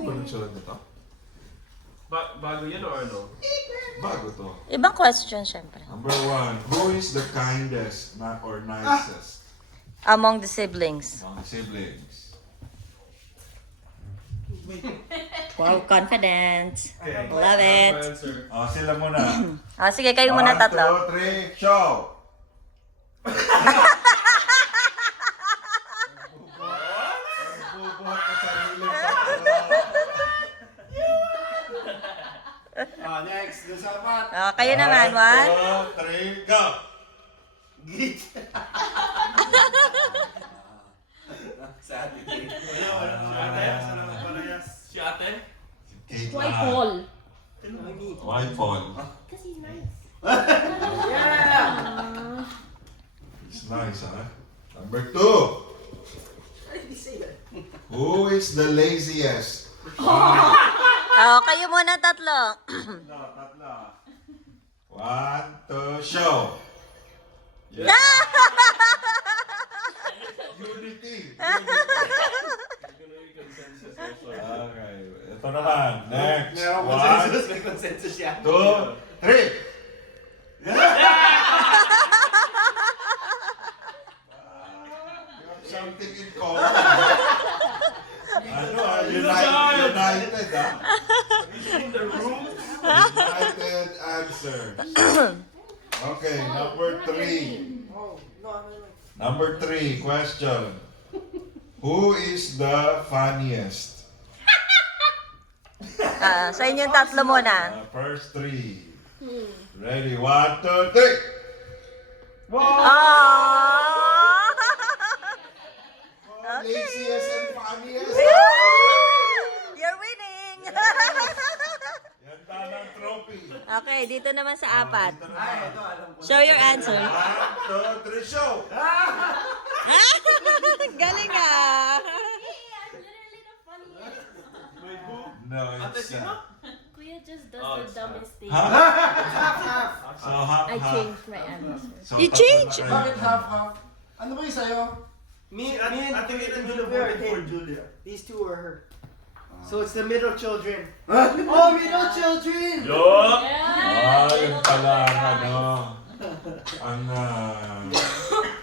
ba nang sulat na to? Bago yan o ano? Bago to. Ibang question, syempre. Number 1. Who is the kindest or nicest Among the siblings. among the siblings? Wow, confidence. Okay. Love it. Answer. Sila muna. Sige, kayo muna 1, tatlo. 2, 3, show! Nagbubuhat ka sarili sa Next, doon sa apat. Kayo naman, 2, 3, 1. go! Sa atin. Si ate? Kate Why Ann. Paul? Why Paul? Because he's nice. It's nice, huh? Number 2. Who is the laziest? Kayo muna tatlo. Tatlo. 1, 2, show! Unity! Okay. Ito naman. Next. Meron 1, consensus, may consensus siya. 2, 3. Something in common. United, In the room? United answers. Okay, number 3. Number 3, question. Who is the funniest? Sa inyong tatlo muna. First 3. Ready? 1, 2, 3. Laziest and funniest. You're winning! Yan tanang trophy. Okay, dito naman sa apat. Ay, ito, alam ko. Show your answer. 1, 2, 3, show! Galing ah! I'm literally the funniest. No, Ate, it's sino? Kuya just does Oh, the it's dumbest thing. So half, I half. changed my answer. So, You tatlo change? na kayo. Bakit half-half? Ano ba yung sa'yo? Me Ate and Rita Julia voted are for him. Julia. These two are her. So it's the middle children. Oh, middle children! Yup! Yeah! Yun pala ang ano. Ang,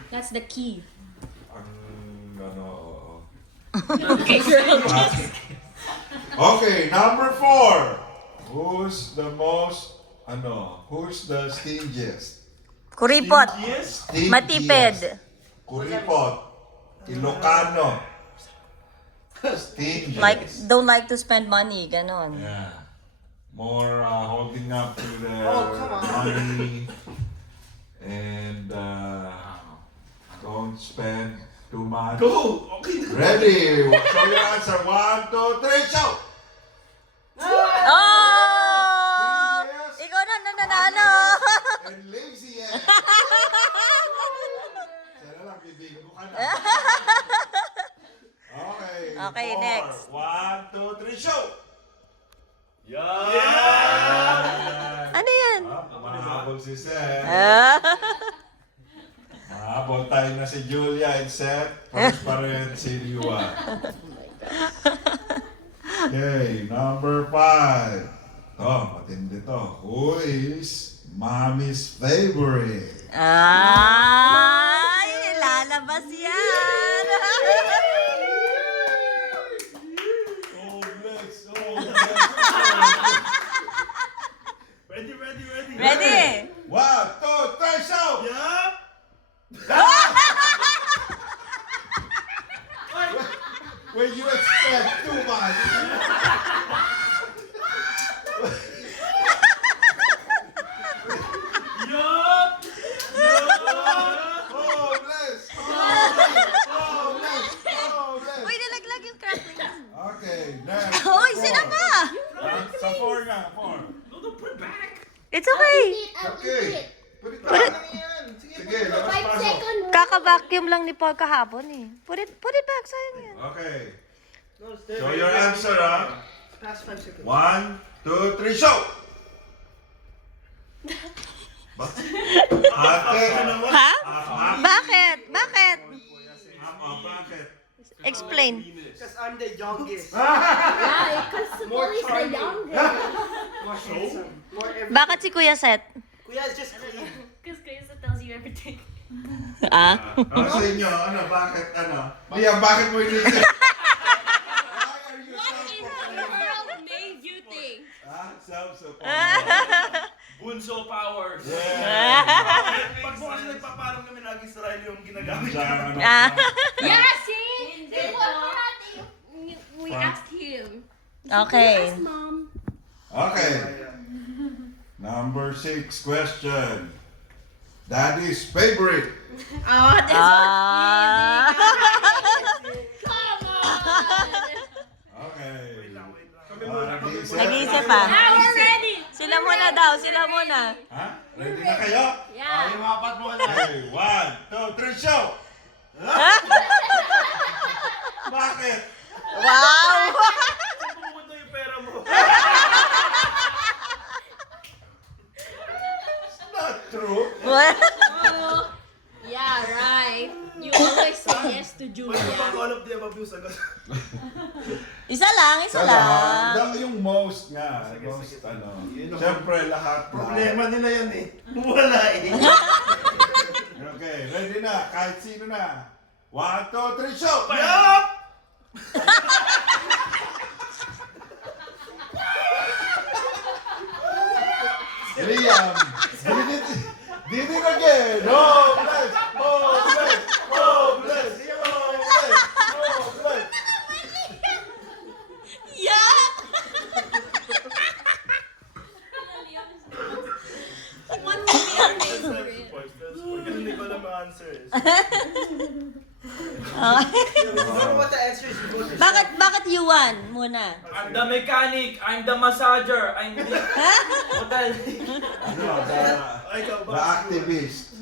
That's the key. ang, ano, oo. Okay, girl. Okay, number 4. Who's the most, who's the stingiest? Kuripot. Yes? Stingiest. Matipid. Kuripot. Ilocano. Stingiest. Don't like to spend money, ganon. Yeah. More holding up to their Oh, come on. money and don't spend too much. Go! Okay. Ready? Show your answer. 1, 2, 3, show! Oh! Yes. Ikaw na nananalo! And lazy yan. Sana lang, bibigyan mo ka na. Okay. Okay, 4. next. 1, 2, 3, show! Ano yan? Mahabol si Seth. Ah. Mahabol tayo na si Julia and Seth. First pa rin si Liwa. Okay, number 5. Matindi to. Who is Mommy's favorite? Ay, lalabas yan! Oh, bless. Ready? Ready? 1, 2, 3, show! Yup! When you expect too much. Yup! Oh, bless. Oh, bless. Uy, nalaglag yung crackling. Okay, next. Uy, sila pa! Sa 4 nga, 4. No, don't put it back! It's okay. Okay. Put it back. Sige, labas 5 pasok. seconds. Kaka-vacuum lang ni Paul kahapon eh. Put it back, sayang yan. Okay. No, stay Show right your there. answer, ah. Past 5 seconds. 1, 2, 3, show! Bakit? Ha? Bakit? Bakit? Bakit? Explain. Because I'm the youngest. Yeah, because More Paul is the charming. youngest. More handsome. More everything. Bakit si Kuya Seth? Kuya is just clean. Because Chris tells you everything. Ah? Sa inyo, bakit, Liam, bakit mo inisip? Why are you world made you think? Bunso powers. Yeah. Pag mo kasi nagpaparang kami lagi sa Riley yung ginagamit Siya, namin. Ah. Yeah, see? We asked him. Okay. Ask mom. Okay. Number 6 question. Daddy's favorite. Oh, this Ah. Come on! Okay. Wait lang. Nag-iisip pa. Now we're ready! Sila muna daw, sila muna. Ha? Ready na kayo? Yeah. Yung apat mo na. Okay, 1, 2, 3, show! Bakit? Wow! Saan pumunta yung pera mo? It's not true. Oh, yeah, right. You always say yes to Pag Julia. all of the above yung sagot. Isa lang, isa lang. Yung most nga. Sige, Most, sige. Siyempre, lahat. Problema nila yan eh. Wala eh. Okay, ready na. Kahit sino na. 1, 2, 3, show! Yup! Liam, did it again. Hopeless, hopeless, hopeless, hopeless, hopeless. Yeah! One million favorite. Ganun hindi ko alam ang answer. You know what the answer is? You go to Bakit Yuan muna? I'm the mechanic, I'm the massager, I'm the hotel. The activist.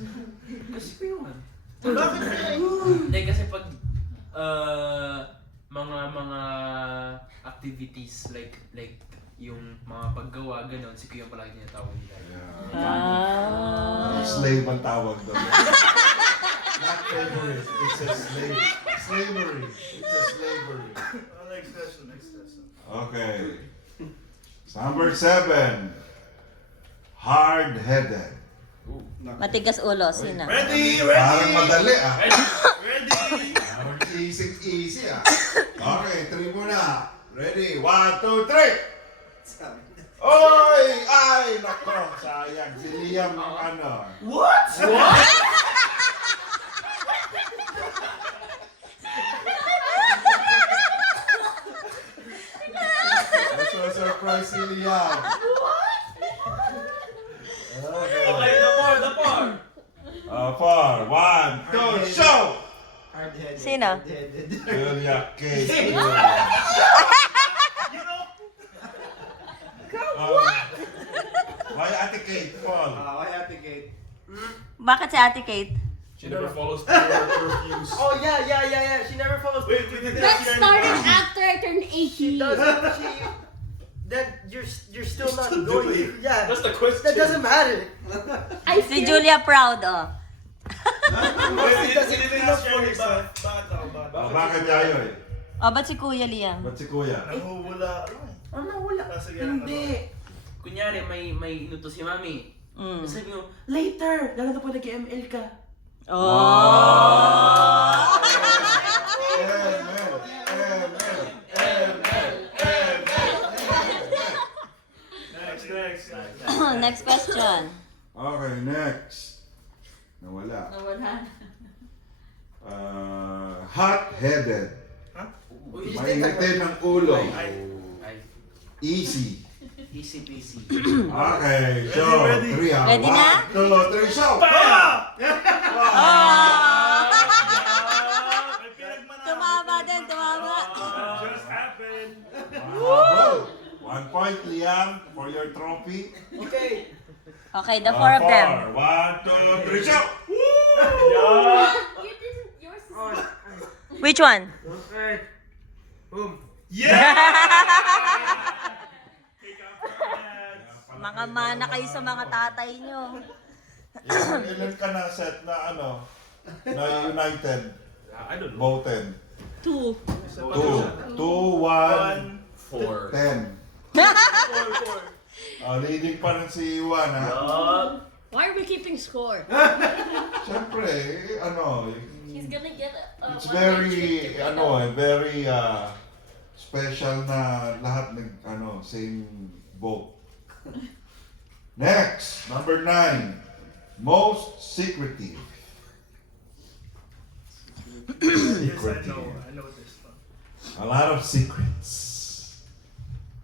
Kasi ko yun. Hindi kasi pag mga activities like yung mga paggawa ganon si Kuya palagi niya tawag nila. Ah. Slave ang tawag doon. Not favorite, it's a slave. Slavery. It's a slavery. Next question. Okay. Number 7. Hard-headed. Matigas ulo, sino? Ready! Parang madali ah. Ready! Parang easy ah. Okay, 3 muna. Ready? 1, 2, 3! Oy! Ay! Nako! Sayang. Si Liam ang ano. What? Surprise si Liam. Okay, the four. 4, 1, 2, show! hard-headed. Sino? Hard-headed. Julia Case. Why Ate Kate, Paul? Why Happy Kate? Bakit si Ate Kate? She never follows curfews. Oh yeah. She never follows. Wait. That started after I turned She 18. does. Then you're still not Still going. doing. Yeah. That's the question. That doesn't matter. I Si still- Julia Proud, oh. Wait, Does it hindi feel na up for yourself? Bakit ako? Bakit Yayoy? Oh, ba't si Kuya Liam? Ba't si Kuya? Nahuhula. Wala. Sige, Hindi. Kunyari may inuto si Mami. Mm. Sabi mo, later, lalata po nag-ML ka. Oh! Next. Next question. Okay, next. Nawala. Nawala. Hot-headed. Uy, Mainitin ang ulo. Ay, Easy. easy peasy. Okay, so, Ready. 3 ah. Ready na? 1, 2, 3, show! Oh! May pinagmanahan. Tumama din, tumama. Just happened. Woo! 1 point, Liam, for your trophy. Okay. Okay, the four of them. 1, 2, 3, show! Yeah. You didn't. Yours is. Which one? Alright. Boom. Yeah! Take out your hands. Mga mana kayo sa mga tatay nyo. Ilan ka na set na ano? Na United I don't know. voted? 2. 2, 1, 4. 10. Leading pa rin si Iwan, ha? Why are we keeping score? Siyempre, ano, He's gonna get a it's one-way very, trip to ano, Rizal. very special na lahat same boat. Next, number 9, most secretive. Yes, I know this one. A lot of secrets.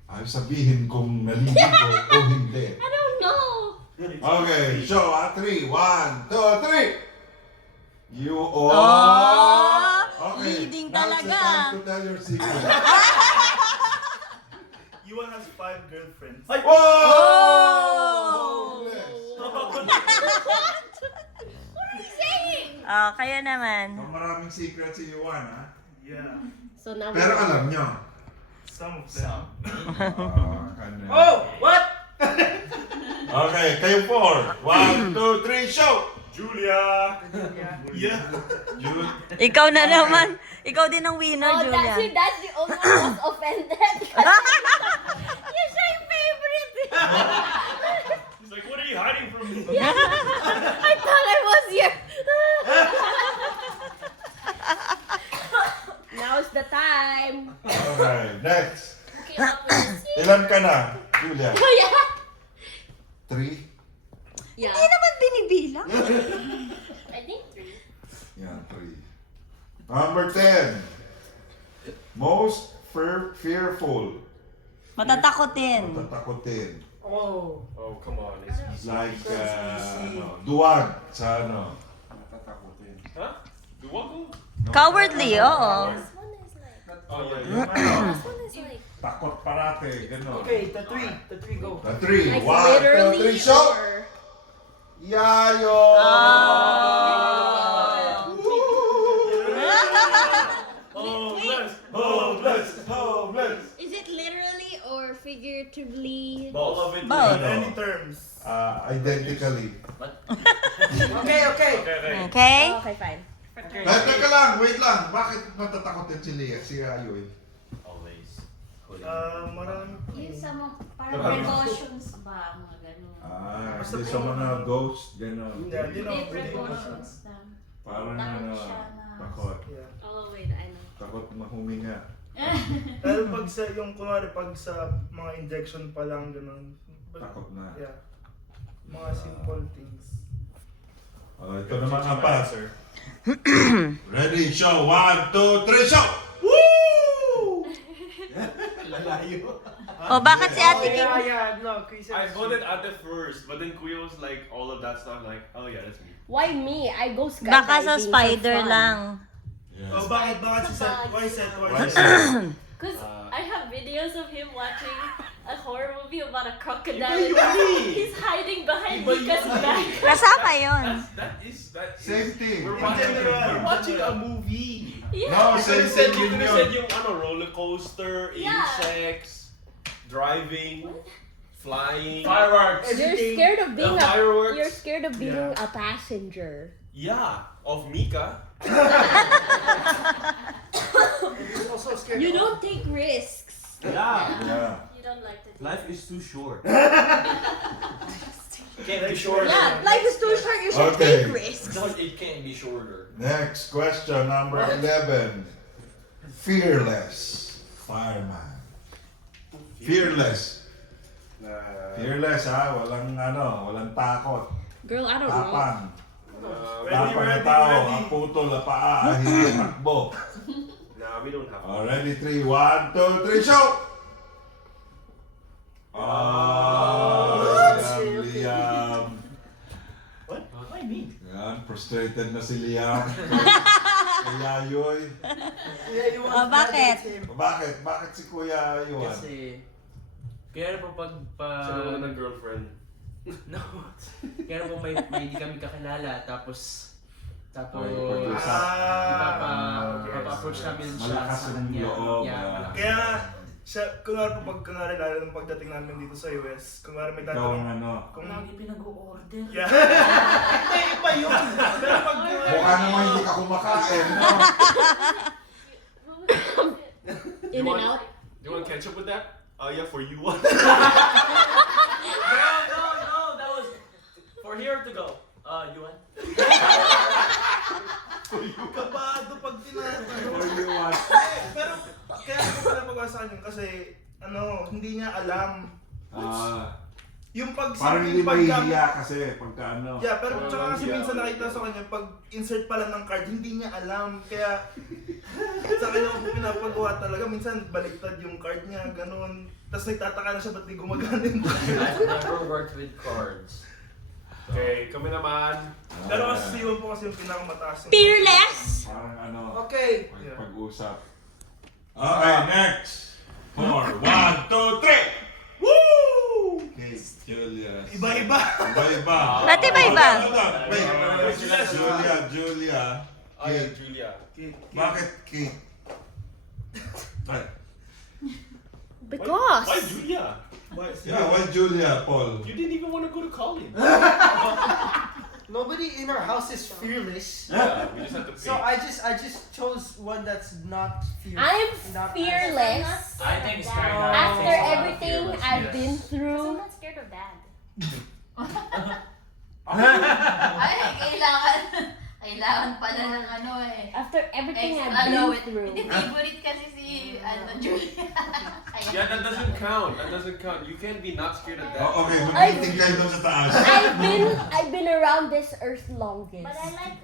Ay sabihin kung naliligo o hindi. I don't know. Okay, show 3, 1, 2, 3. You all. Oh, Okay, leading now it's the talaga. time to tell your secret. Yuan has 5 girlfriends. Whoa! Oh! Oh, kayo naman. Maraming secret si Yuan, ha? Yeah. So now Pero alam nyo. Some of them. Kanya. Oh! What? Okay, kayo 4. 1, 2, 3, show! Julia. Yeah. Jude. Ikaw na naman. Ikaw din ang winner, Oh, Julia. that's the only one who was offended. You're siya yung favorite. He's like, what are you hiding from me? I thought I was here. Now's the time. Okay, next. Okay, up with the Ilan ka na, Julia? Oh, yeah. 3? Yeah. Hindi naman binibilang. I think 3. Yeah, 3. Number 10. Most fearful. Matatakotin. Matatakotin. Oh, come on. It's easy. Like, duwag sa ano. Huh? Duwago? Cowardly, oo. This one is like. Oh, yeah. This one is like. Takot parate, gano'n. Okay, the 3 go. The 3. Like 1, literally 2, 3, show! or. Yayo! Homeless! Is it literally or figuratively? Both. Both. Any terms. Identically. Okay. Okay. Okay? Oh, okay, fine. Teka lang, wait lang. Bakit matatakotin si Ayoy? Always. Marami. Yung sa mga parang precautions ba, mga ganun. Hindi sa mga ghost, gano'n. Yeah, di May na. precautions na. Parang Takot ano, siya na- takot. Yeah. Oh, wait, I know. Takot mahuminga. Pero pag sa, yung kunwari pag sa mga injection pa lang, ganun. Takot na. Yeah. Mga simple things. Ito naman ang pass. Ready, show. 1, 2, 3, show! Woo! Lalayo. O, bakit si Ate Kim? No, Chris. I voted Ate first, but then Kuya was like, all of that stuff, like, oh yeah, that's me. Why me? I go skydiving. Baka sa spider for fun. lang. Oh, bakit si Seth? Why Seth? Why Seth? Because I have videos of him watching a horror movie about a crocodile. Iba and yun. he's hiding behind Iba Mika's yun. back. Kasama yun. That is. Same thing. We're In watching, general. we're watching a movie. Yeah. No, You same said thing you yun said yun. yung roller coaster, Yeah. insects, driving, flying, Fireworks. You're scared of being The fireworks. You're scared of being Yeah. a passenger. Yeah, of Mika. He's also scared. You don't take risks. Yeah. Yeah. You don't like to do Life is too short. Can't be shorter. Yeah, life is too short. You should Okay. take risks. No, it can't be shorter. Next question, number 11. Fearless fireman. Fearless. Fearless, ha? Walang takot. Girl, I don't know. Tapang. Ready, Tapang na ready, tao. ready. Ang putol na paa. Hindi takbo. Nah, we don't have. Ready, 3, 1, 2, 3, show! Liam. What? Why me? Yan, frustrated na si Liam. Kuya Ayoy. Oh, bakit? Bakit? Bakit si Kuya Ayoy? Kasi, kaya po pag ng girlfriend. No. Kaya po may hindi kami kakilala, tapos Produce. ipapa-approach namin siya Malakas sa yung kanya. loob. Yeah, malakas. Kaya siya, kunwari lalo nung pagdating namin dito sa US, kunwari may Ikaw ang tatanong ano. kung pinag-o-order. yeah. Iba yun. Pero pag Mukha naman hindi ka kumakain. No? In and out. You want ketchup with that? Oh yeah, for you. No, that was for here to go. Yuan? Kabado pag tinatanong. Or you want? Pero kaya ako pala magawa sa kanya kasi hindi niya alam. Yung pag Parang hindi mahihiya kasi pagka ano. Yeah, pero tsaka kasi minsan nakita sa kanya pag insert pala ng card, hindi niya alam. Kaya sa kanya ako pinapagawa talaga. Minsan baliktad yung card niya, ganun. Tapos nagtataka na siya ba't di gumagana yung card. I've never worked with cards. Okay, kami naman. Pero kasi si Iwan po kasi yung pinakamataas yung Fearless. Parang ano. Okay. Pag-usap. Okay, next. 4, 1, 2, 3. Woo! Okay, Julia. Iba-iba. Iba-iba. Ba't iba-iba? Wait, Julia. Kate. Julia. Bakit Kate? Ay, Because. Why Julia? yeah, why Julia, Paul? You didn't even want to go to college. Nobody in our house is fearless. Yeah, we just have to So pick. I just chose one that's not fearless. I'm Not fearless. I think it's very hard. After to think everything about I've fearless. been I'm through. not scared of dad. Ay, kailangan pala ng After everything I've Ano, been through. hindi favorite kasi si Julia. Yeah, that doesn't count. That doesn't count. You can't be not scared of that. Oh, okay, mag-meeting kayo doon sa taas. I've been around this earth longest. But I like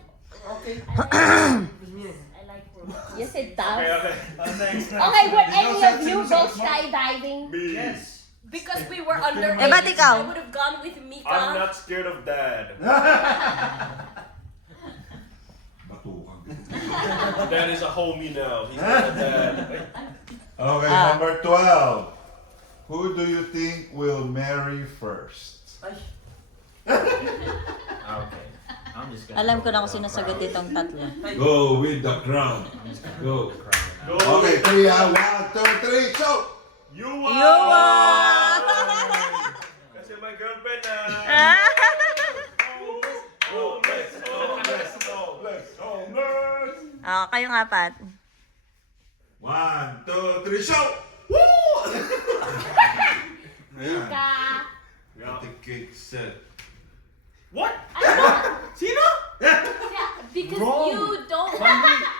Okay. I like robots. Yes, it does. Okay. Next. Okay, would any of Ikaw, you Seth, go sinusunod mo? skydiving? Yes. Because we were underage. Eh, ba't ikaw? I would have gone with Mika. I'm not scared of dad. Batukan. Dad is a homie now. He's not a dad. Okay, number 12. Who do you think will marry first? Okay. I'm just gonna Alam go ko na with kung sino the sagot crowd. itong tatlo. Go with the crowd. I'm just gonna Go. with the crowd now. Go. Okay, 3, 1, 2, 3, show! You You won. won! Kasi my girlfriend na. Oh, let's go, let's go, let's go, let's go. Kayong apat. 1, 2, 3, show! Ayan. Ka. Ate Kate said. What? Yeah, because Wrong. you don't.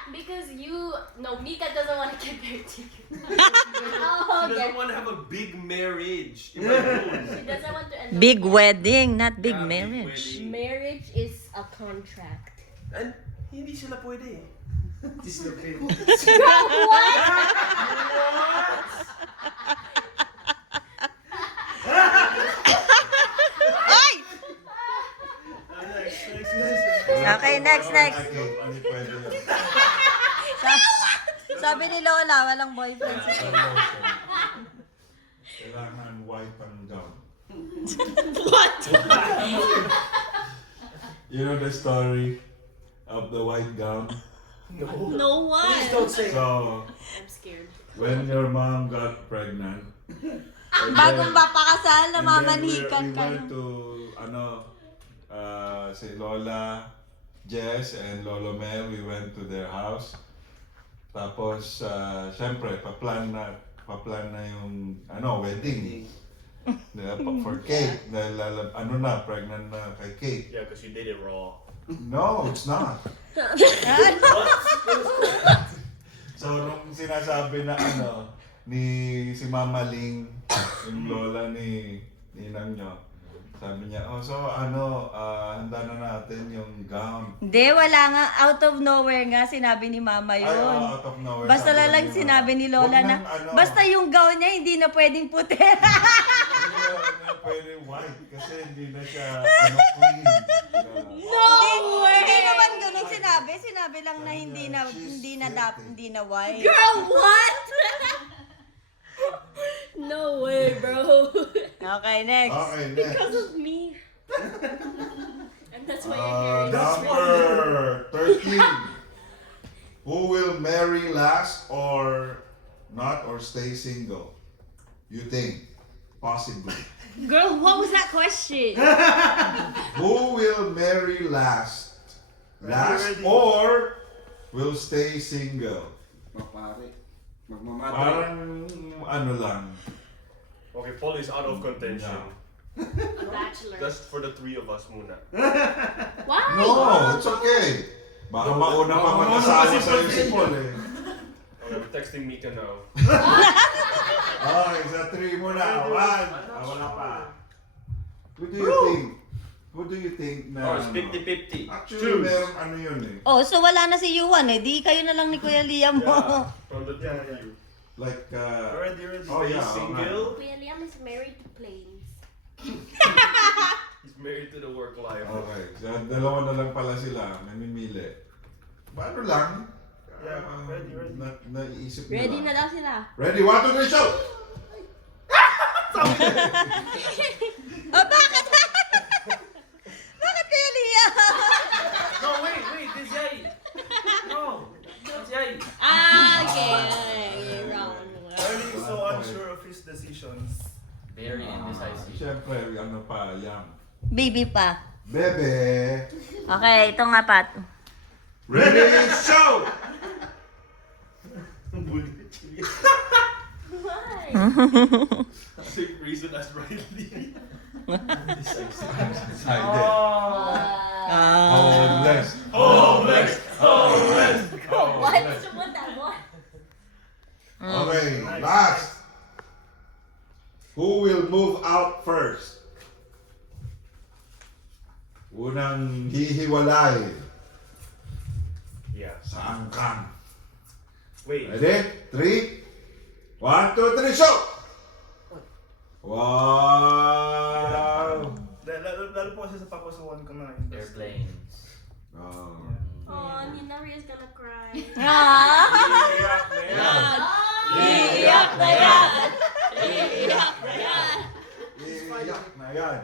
Because you. No, Mika doesn't want to get married to you. Oh, She okay. doesn't want to have a big marriage. In my rules. She doesn't want to end up. Big wedding, not big Yeah, big marriage. wedding. Marriage is a contract. And hindi sila pwede. Dislocate. Ay! Okay, next. Ate Kate, hindi pwede yun. Sabi ni Lola, walang boyfriend si Kate. Kailangan white ang gown. What? You know the story of the white gown? No one. Please don't say. So, I'm scared. when your mom got pregnant, and Bagong then- papakasal, and then namamanhikan we kayo. went to, si Lola Jess and Lolo Mel, we went to their house. Tapos, syempre, pa-plan na yung, wedding. Diba? For Kate, dahil pregnant na kay Kate. Yeah, because you did it raw. No, it's not. So, nung sinasabi na ni si Mama Ling, yung lola ni ninang nyo, sabi niya, handa na natin yung gown. Hindi, wala nga. Out of nowhere nga, sinabi ni Mama Ay, yun. out of nowhere. Basta sabi lang ni Mama. sinabi ni Lola Huwag na, nang basta yung gown niya, hindi na pwedeng puti. Hindi na pwede white kasi hindi na siya, clean. Hindi naman ganun sinabi. Sinabi lang na hindi na white. Girl, what? No way, bro. Okay, next. Okay, next. Because of me. And that's why your hair is Number 13. Who will marry last or not or stay single? You think? Possibly. Girl, what was that question? Who will marry last? Last Ready. or will stay single? Mapare. Magmamatay. Parang ano lang. Okay, Paul is out of contention. A bachelor. Just for the three of us muna. Why? No, it's okay. Baka mauna pa mag-asawa sa'yo si Paul eh. Okay, I'm texting Mika now. Okay, sa 3 muna. 1. Wala pa. Who do you think? Who do you think na... Oh, it's 50-50. Actually, merong ano yun eh. Oh, so wala na si Yuan eh. Di kayo na lang ni Kuya Liam mo. Yeah, from the two of you. Like, Ready. oh yeah, Single? Kuya Liam is married to planes. He's married to the work life. Okay, so dalawa na lang pala sila, namimili. Ano lang? Yeah, ready. Naiisip nila. Ready na daw sila. Ready, 1, 2, 3, show! Oh, bakit? Bakit Kuya Liam? No, wait, this Yay. No, that's Yay. Okay. Wrong. Early is so unsure of his decisions. Very indecisive. Siyempre, ano pa, Yam. Baby pa. Bebe! Okay, ito nga Pat. Ready, show! Same reason as Riley. Decided. Ah. Homeless. What? What that was? Okay, last. Who will move out first? Unang hihiwalay. Yeah. Sa angkan. Wait. Ready? 3, 1, 2, 3, show! Wow! Lalo po kasi sa papasuhan ko na. Airplanes. Oh. Oh, Nina Ria's gonna cry. Ah. Iyak na yan. Iiyak na yan. Iiyak na yan. Iyak na yan.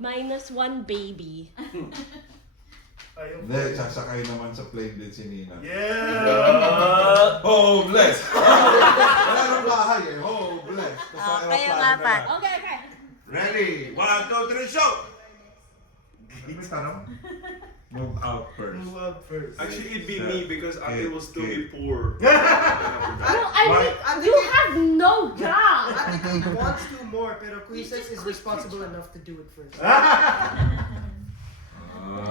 -1 baby. Ayun. Hindi, sasakay naman sa plane din si Nina. Yeah! Homeless! Wala nang bahay eh. Homeless. Tapos Okay, aeroplano nga, na Pat. lang. Okay. Ready? 1, 2, 3, show! Ano yung tanong? Move out first. Move out first. Actually, it'd be me because Ate will still be Okay. poor. No, I mean, you have no job. I think he wants to more, pero Quisens is responsible enough to do it first.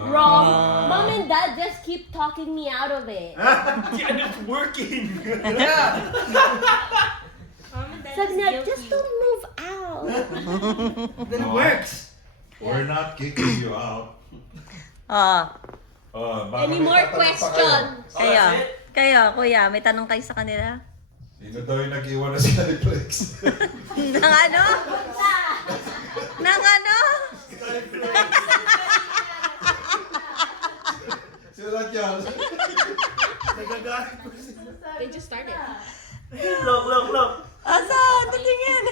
Wrong. Mom and Dad just keep talking me out of it. Yeah, and it's working! Mom and Dad Sabi is niya, guilty. just don't move out. Then it No. works. We're not kicking you out. Oh, Baka Any may more tatanong pa kayo. questions? kayo, Kuya, may tanong kayo sa kanila? Sino daw yung nag-iwan na si Netflix? Nang ano? Nang ano? Sila dyan. Nagagalit po siya. They just started. Look. Asan? Tingin.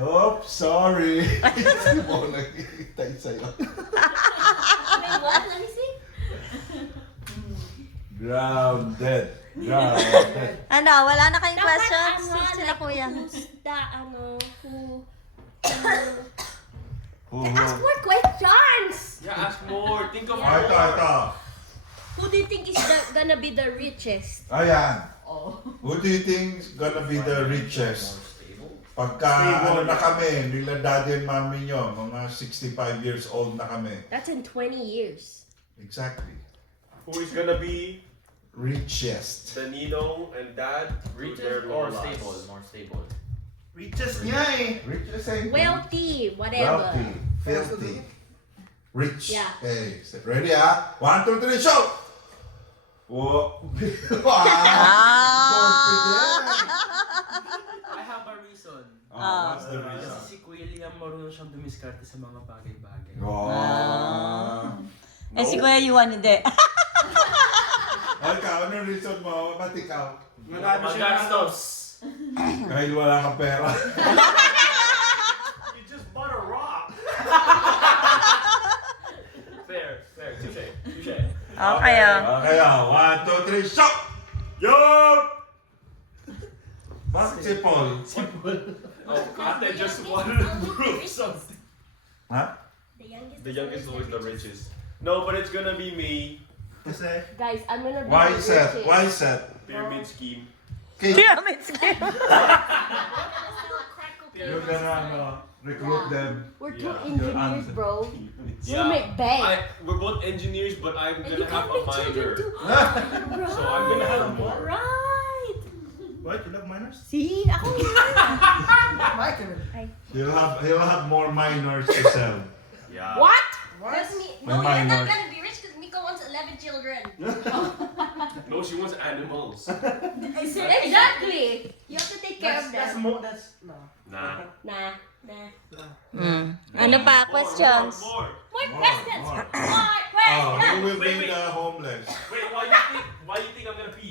Oops, sorry. Si Mo nag-iitay sa'yo. Wait, what? Let me see. Grounded. Ano, wala na kayong Dapat, questions? ano, Sila Kuya. Who's the, who... Who? Ask more questions! Yeah, ask more. Think of Ah, ito. Who do you think is gonna be the richest? Ayan. Who do you think is gonna be the richest? Pagka ano na kami, nila daddy and mommy nyo, mga 65 years old na kami. That's in 20 years. Exactly. who is gonna be Richest. the Nino and Dad with their More lolas. stable, more stable. Riches niya eh. Richest ain't Wealthy, whatever. wealthy, filthy, rich. Yeah. Okay, ready ah? 1, 2, 3, show! Whoa. Wow. Confident. I have a reason. What's the Kasi reason? si Kuya Liam marunong siyang dumiskarte sa mga bagay-bagay. Oh. Eh, si Kuya Yuan, hindi. Ikaw, anong reason mo? Ba't ikaw? Marami siya Magastos. Kahit wala kang pera. You just bought a rock. Fair. Touche. Okay, Okay, 1, 2, 3, show! Yup! Bakit si Paul? Ate just wanted to prove something. Ha? The youngest The youngest is always the richest. richest. No, but it's gonna be me. Kasi, Guys, I'm gonna be Why the set? richest. Why set? Pyramid scheme. Pyramid scheme. You're gonna recruit them. We're two Yeah. engineers, bro. Yeah. We'll make bank. We're both engineers, but I'm And you gonna can't have a make children minor. too. So I'm gonna have more. Right. what? You love minors? See? Ako He'll have more minors to sell. Yeah. What? That's me. My No, you're minor. not gonna be rich because Miko wants 11 children. No, she wants animals. Exactly. You have to take care of That's them. more. That's no. Nah. Nah. Ano pa? Questions? More. More questions. More. More Oh, questions. who will Wait, be wait. the homeless? Wait, why you think I'm gonna pee?